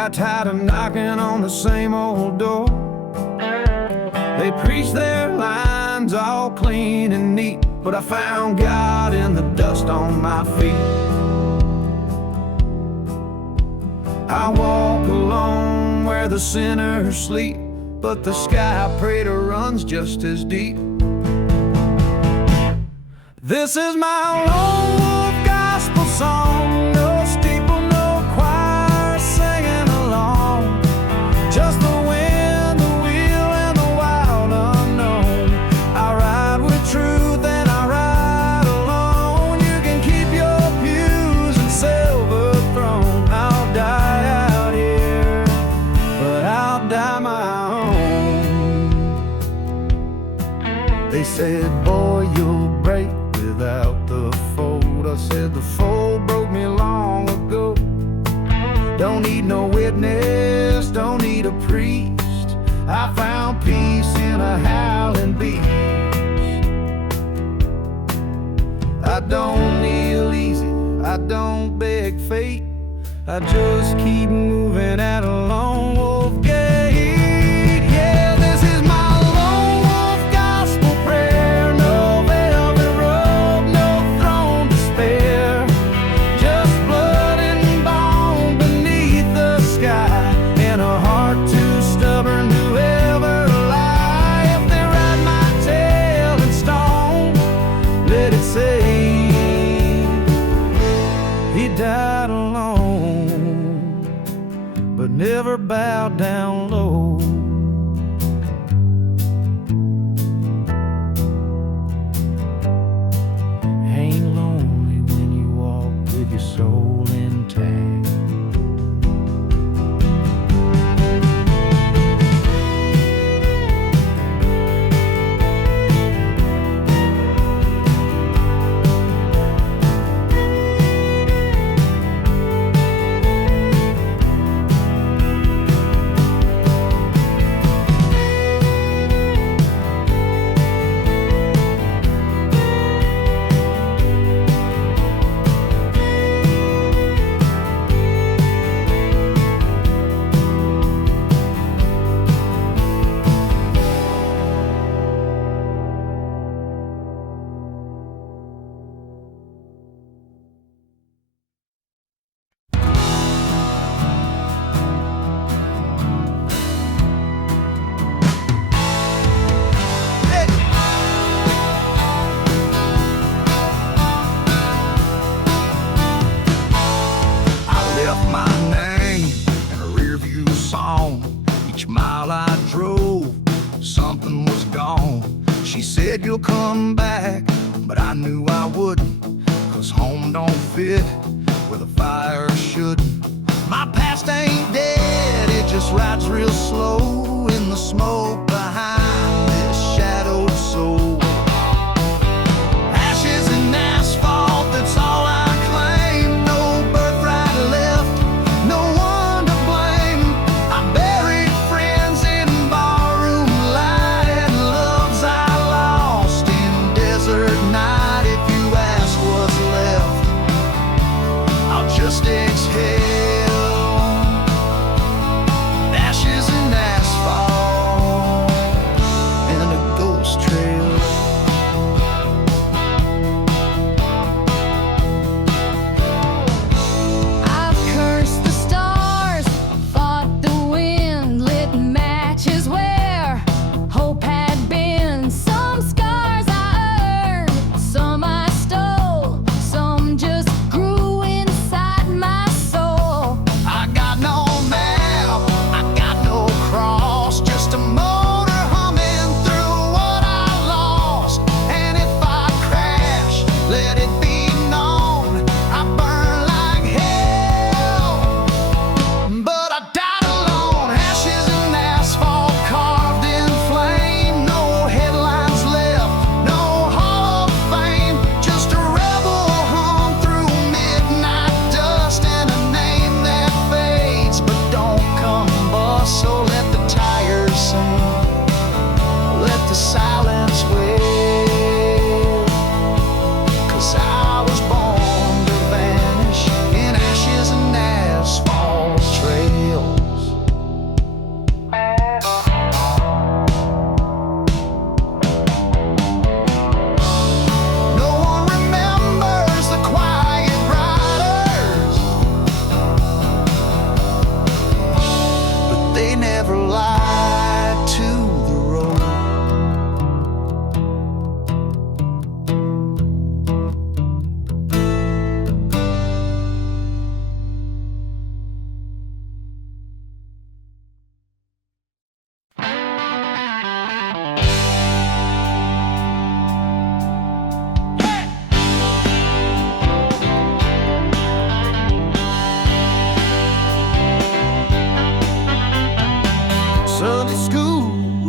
got tired of knocking on the same old door. They preach their lines all clean and neat, but I found God in the dust on my feet. I walk alone where the sinners sleep, but the sky I pray to runs just as deep. This is my lone wolf gospel song. No steeple, no choir singing along. Just the wind, the wheel, and the wild unknown. I ride with truth and I ride alone. You can keep your pews and silver throne. I'll die out here, but I'll die my own. They said, boy, you'll break without the fold. I said, the fold broke me long ago. Don't need no witness, don't need a priest. I found peace in a howling beast. I don't kneel easy, I don't beg fate. I just keep moving at a lone wolf gait. Yeah, this is my lone wolf gospel prayer. No velvet robe, no throne to spare. Just blood and bone beneath the sky, and a heart too stubborn to ever lie. If they ride my tail in stone, let it say he died alone, but never bowed down low. Ain't lonely when you walk with your soul intact. Each mile I drove, something was gone. She said, you'll come back, but I knew I wouldn't, 'cause home don't fit where the fire should. My past ain't dead, it just rides real slow in the smoke behind this shadowed soul. Ashes and asphalt, that's all I claim. No birthright left, no one to blame. I buried friends in barroom light and loves I lost in desert night. If you ask what's left, I'll just exhale. Ashes and asphalt.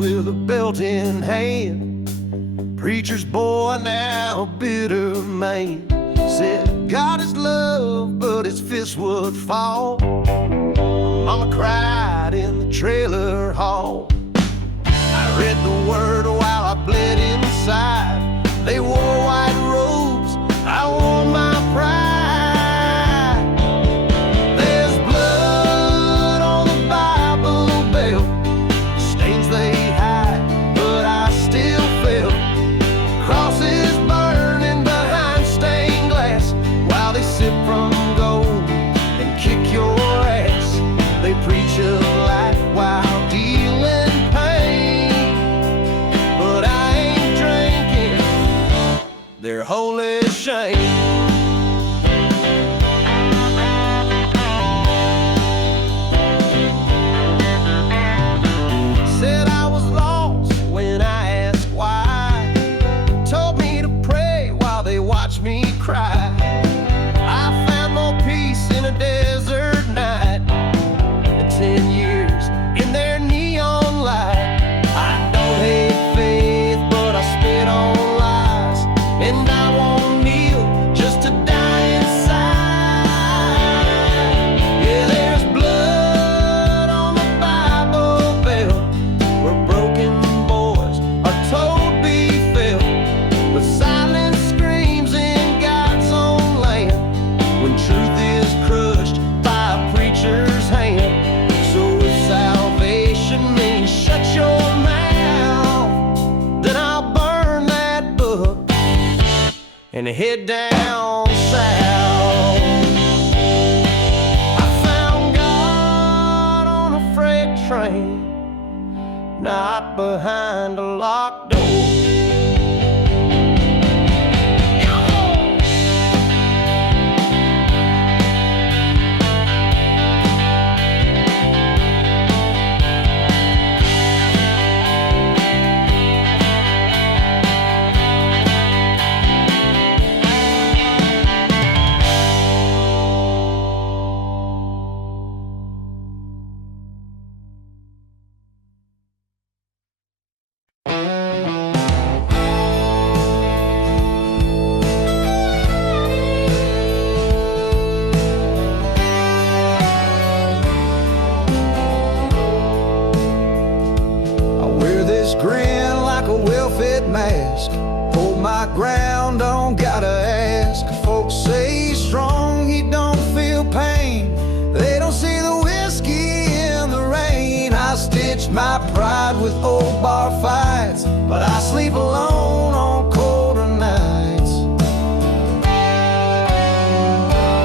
with a belt in hand. Preacher's boy, now a bitter man, said God is love, but his fist would fall. Mama cried in the trailer hall. I read the word while I bled inside. They wore white robes, I wore my pride. There's blood on the Bible belt, stains they hide, but I still felt crosses burning behind stained glass, while they sip from gold and kick your ass. They preach a life while dealing pain, but I ain't drinking their holy shame. Said I was lost when I asked why. Told me to pray while they watched me cry. I found more peace in a desert night than 10 years in their neon light. I don't hate faith, but I spit on lies, and I won't kneel just to die inside. Yeah, there's blood on the Bible belt, where broken boys are told be felt, but silence screams in God's own land when truth is crushed by a preacher's hand. So if salvation means shut your mouth, then I'll burn that book and head down south. I found God on a freight train, not behind a locked door. I wear this grin like a well-fit mask. Hold my ground, don't gotta ask. Folks say he's strong, he don't feel pain. They don't see the whiskey in the rain. I stitch my pride with old bar fights, but I sleep alone on colder nights.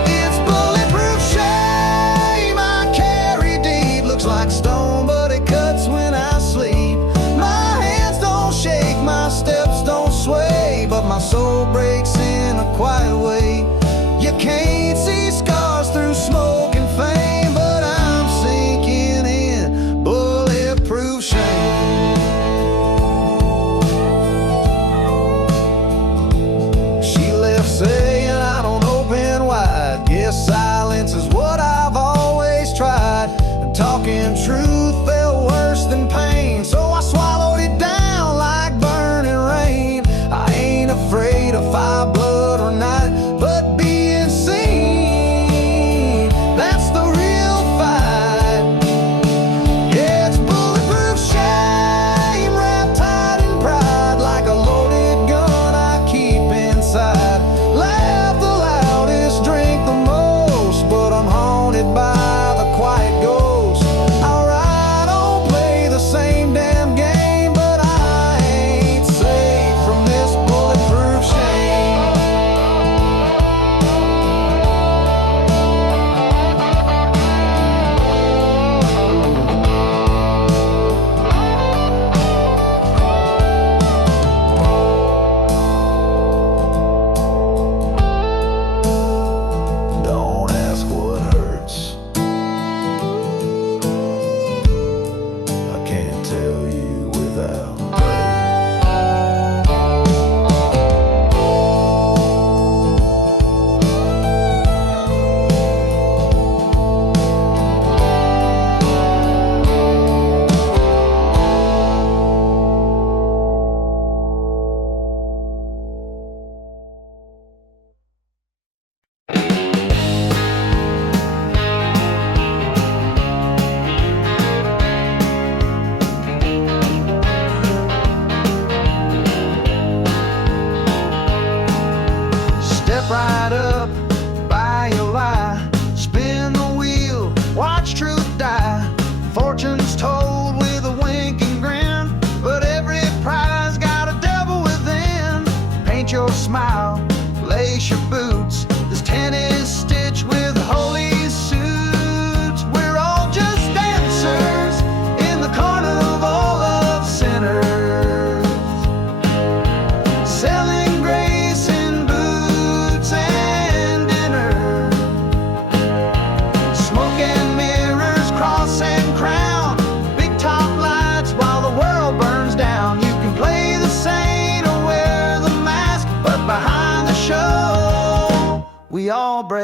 It's bulletproof shame I carry deep. Looks like stone, but it cuts when I sleep. My hands don't shake, my steps don't sway, but my soul breaks in a quiet way. You can't see scars through smoke and fame, but I'm sinking in bulletproof shame.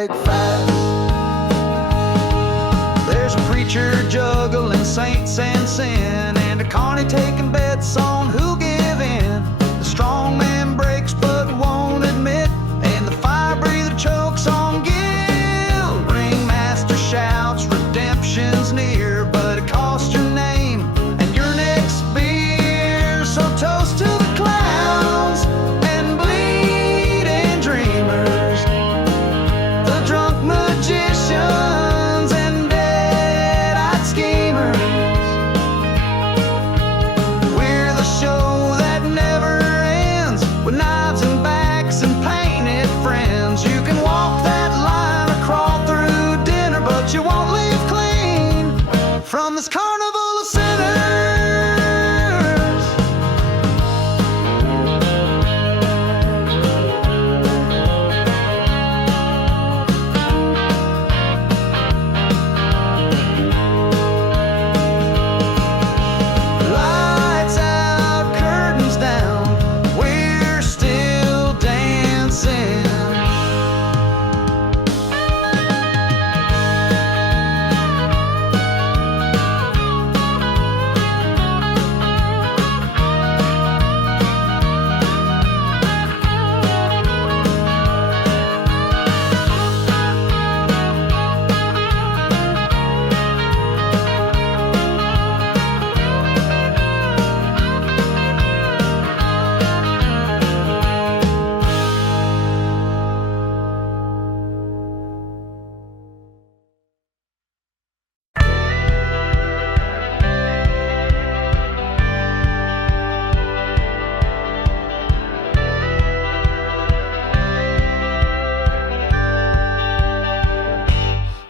break fast. There's a preacher juggling saints and sin, and a carny taking bets on who'll give in. The strong man breaks but won't admit, and the fire breather chokes on guilt. Ringmaster shouts, redemption's near, but it costs your name and your next beer. So toast to the clowns and bleeding dreamers, the drunk magicians and dead-eyed schemers. We're the show that never ends, with knives and backs and painted friends. You can walk that line or crawl through dinner, but you won't leave clean from this carnival of sinners. Lights out, curtains down, we're still dancing.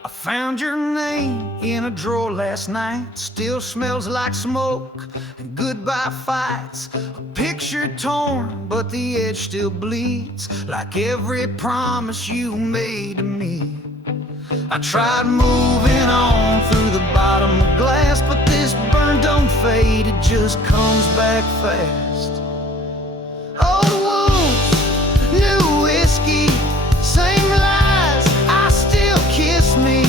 I found your name in a drawer last night. Still smells like smoke and goodbye fights. A picture torn, but the edge still bleeds, like every promise you made to me. I tried moving on through the bottom of glass, but this burn don't fade, it just comes back fast. Old wounds, new whiskey, same lies, I still kiss me.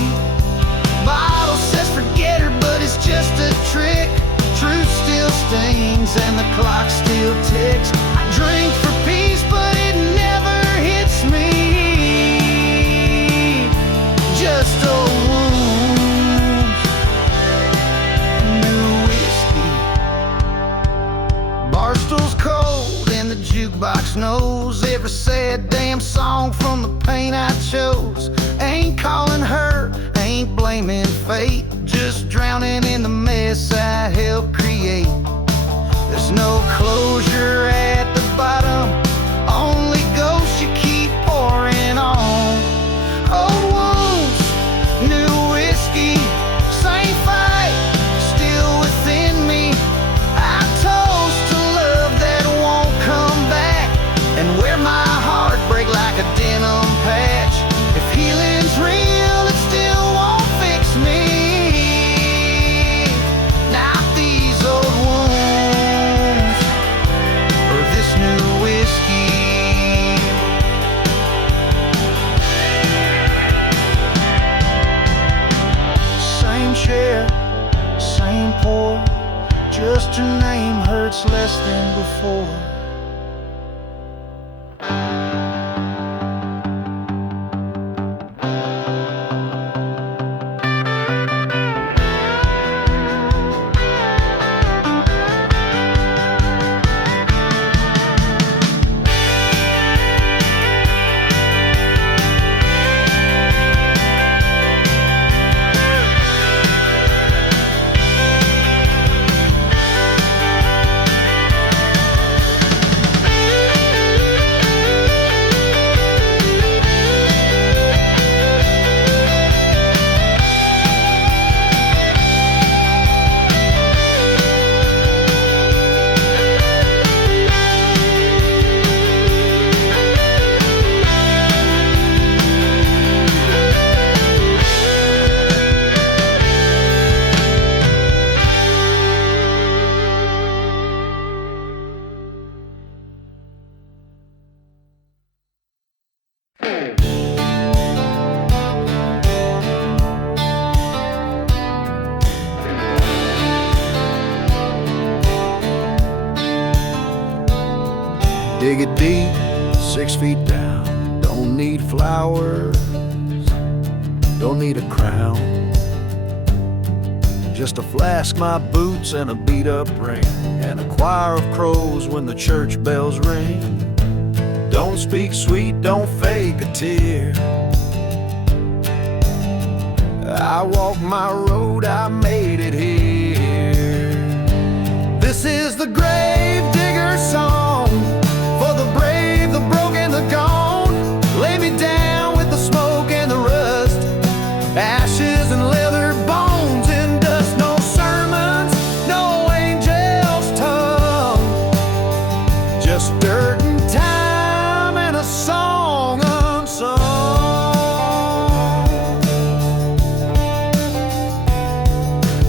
Bottle says forget her, but it's just a trick. Truth still stings and the clock still ticks. I drink for peace, but it never hits me. Just old wounds, new whiskey. Barstool's cold and the jukebox knows every sad damn song from the pain I chose. Ain't calling her, ain't blaming fate, just drowning in the mess I helped create. There's no closure at the bottom, only ghosts you keep pouring on. Old wounds, new whiskey, same fight, still within me. I toast to love that won't come back, and wear my heart break like a denim patch. If healing's real, it still won't fix me. Not these old wounds, or this new whiskey. Same chair, same pour, just her name hurts less than before. dig it deep, 6 feet down. Don't need flowers, don't need a crown. Just a flask, my boots, and a beat-up ring, and a choir of crows when the church bells ring. Don't speak sweet, don't fake a tear. I walked my road, I made it here. This is the grave digger song, for the brave, the broken, the gone. Lay me down with the smoke and the rust, ashes and leather bones and dust. No sermons, no angel's tongue, just dirt and time and a song unsung.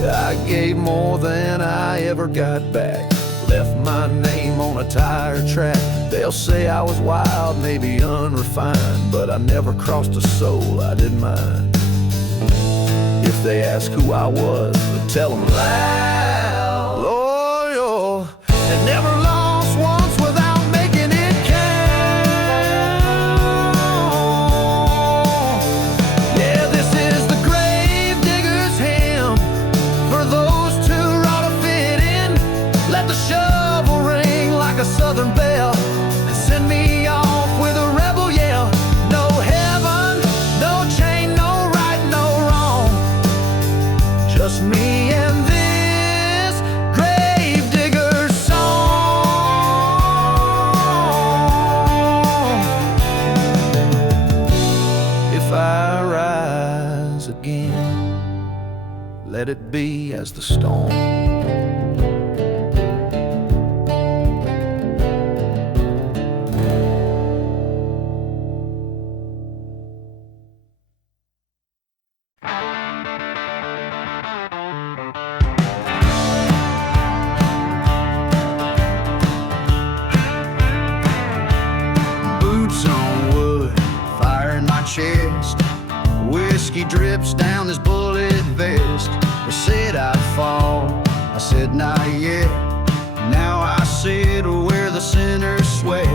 I gave more than I ever got back, left my name on a tire track. They'll say I was wild, maybe unrefined, but I never crossed a soul I didn't mind. If they ask who I was, I'd tell them loud, loyal, and never lost once without making it count. Yeah, this is the grave digger's hymn, for those too raw to fit in. Let the shovel ring like a southern bell, and send me off with a rebel yell. No heaven, no chain, no right, no wrong, just me and this grave digger song. If I rise again, let it be as the storm. Boots on wood, fire in my chest, whiskey drips down this bullet vest. They said I'd fall, I said not yet. Now I sit where the sinners sweat.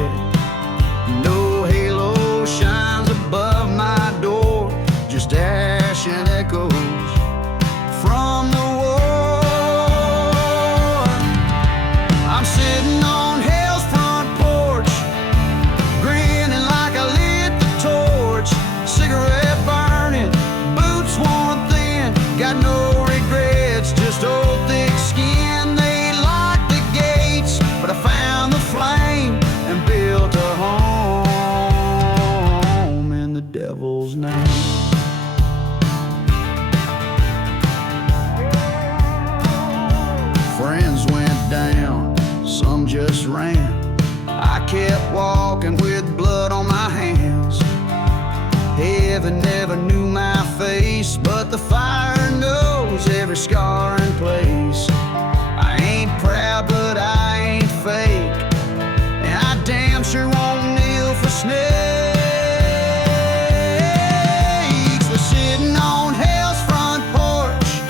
No halo shines above my door, just ash and echoes from the war. I'm sitting on hell's front porch, grinning like I lit the torch. Cigarette burning, boots worn thin, got no regrets, just old thick skin. They locked the gates, but I found the flame and built a home in the devil's name. Friends went down, some just ran. I kept walking with blood on my hands. Heaven never knew my face, but the fire knows every scar and place. I ain't proud, but I ain't fake, and I damn sure won't kneel for snakes. We're sitting on hell's front porch,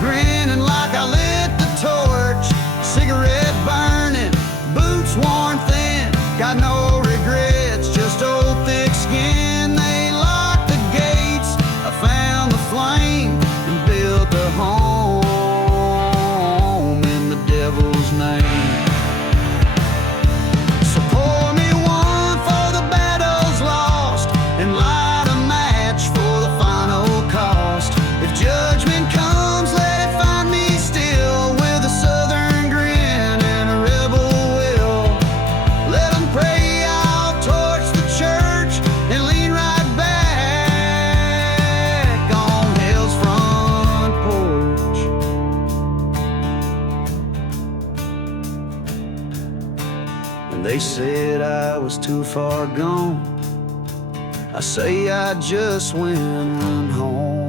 grinning like I lit the torch. Cigarette burning, boots worn thin, got no regrets, just old thick skin. They locked the gates, I found the flame and built a home in the devil's name. So pour me one for the battles lost, and light a match for the final cost. If judgment comes, let it find me still, with a southern grin and a rebel will. Let them pray, I'll torch the church and lean right back on hell's front porch. And they said I was too far gone, I say I just went home.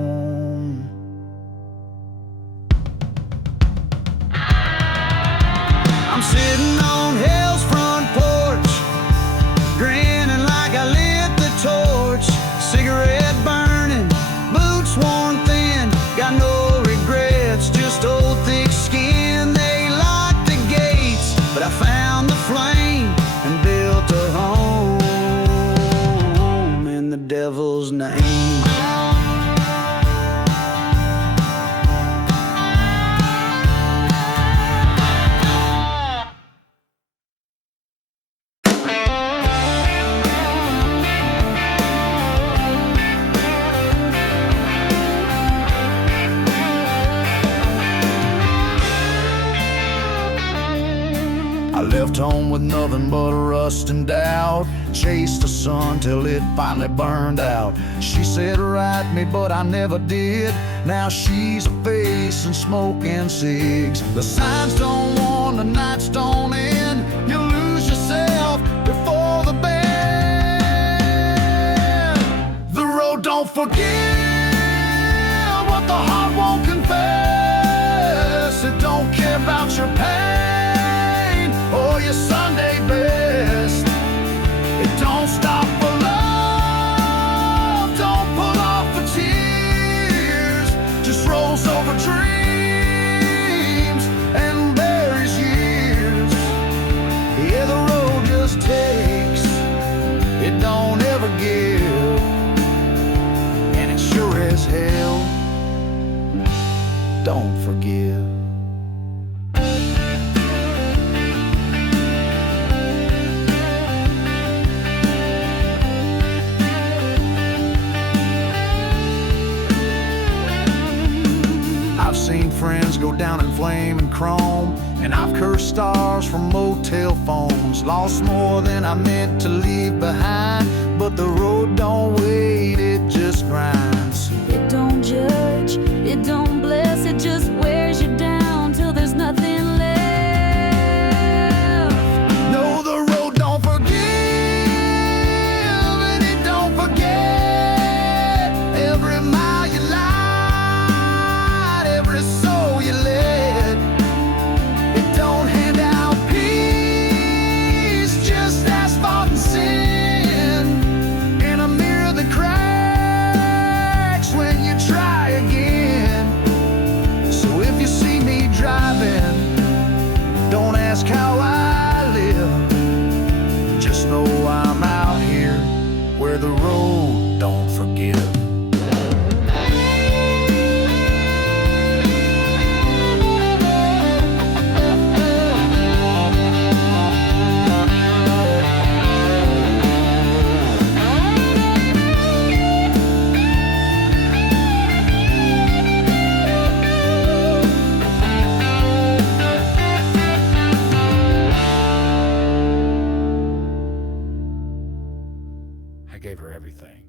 I'm sitting on hell's front porch, grinning like I lit the torch. Cigarette burning, boots worn thin, got no regrets, just old thick skin. They locked the gates, but I found the flame and name. I left home with nothing but rust and doubt. Chased the sun till it finally burned out. She said write me, but I never did. Now she's a face and smoking cigs. The signs don't warn, the nights don't end. You lose yourself before the bend. The road don't forget what the heart won't confess. It don't care about your pain or your Sunday best. It don't stop for love, don't pull off for tears. Just rolls over dreams and buries years. Yeah, the road just takes, it don't ever give. And it sure as hell don't forgive. I've seen friends go down in flame and chrome, and I've cursed stars from motel phones. Lost more than I meant to leave behind, but the road don't wait, it just grinds. It don't judge, it don't bless, it just wears you down till there's nothing left. No, the road don't forgive, and it don't forget. Every mile you lied, every soul you led. It don't hand out peace, just asphalt and sin. In a mirror that cracks when you try again. So if you see me driving, don't ask how I live. Just know I'm out here where the road don't forgive. I gave her everything.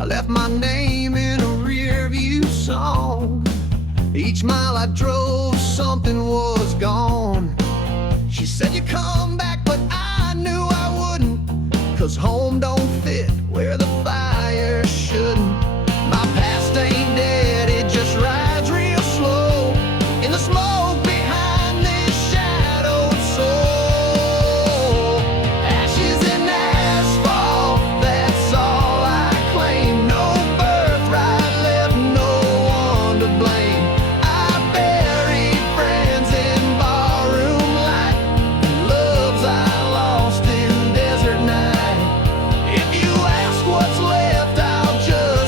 I left my name in a rearview song. Each mile I drove, something was gone. She said you come back, but I knew I wouldn't, 'cause home don't fit where the fire shouldn't. My past ain't dead, it just rides real slow in the smoke behind this shadowed soul. Ashes and asphalt, that's all I claim. No birthright left, no one to blame. I buried friends in barroom light, loves I lost in desert night. If you ask what's left, I'll just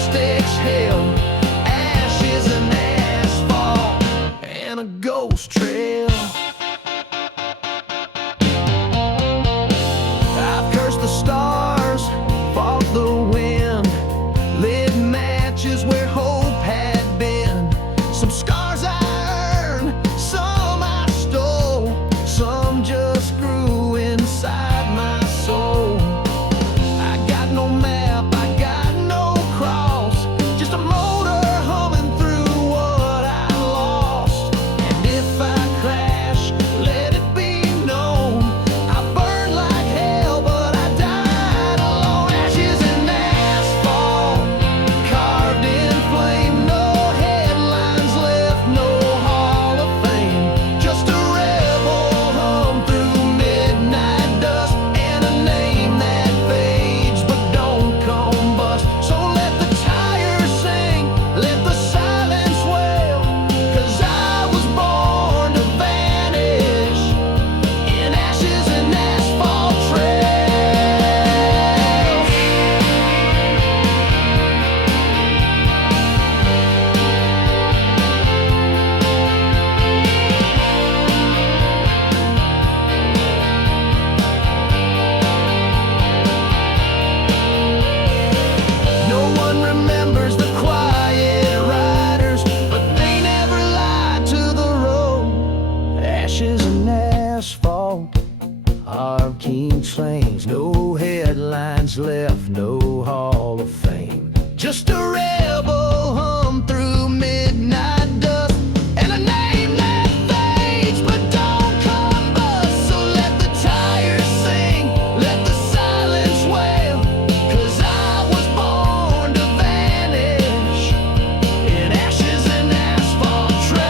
just a rebel hum through midnight dust, and a name that fades but don't combust. So let the tires sing, let the silence wail, 'cause I was born to vanish in ashes and asphalt trails.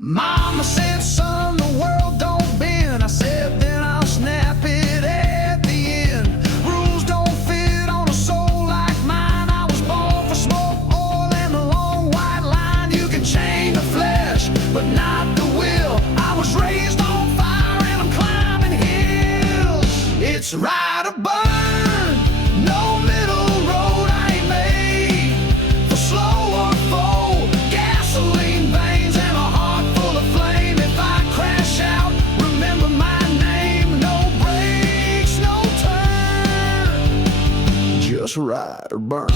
Mama said, son, the world don't bend. I said, then I'll snap it at the end. Rules don't fit on a soul like mine. I was born for smoke, oil, and the long white line. You can chain the flesh, but not the will. I was raised on fire and I'm climbing hills. It's ride or burn, no middle road. I ain't made for slow or full. Gasoline veins and a heart full of flame. If I crash out, remember my name. No brakes, no turn, just ride or burn.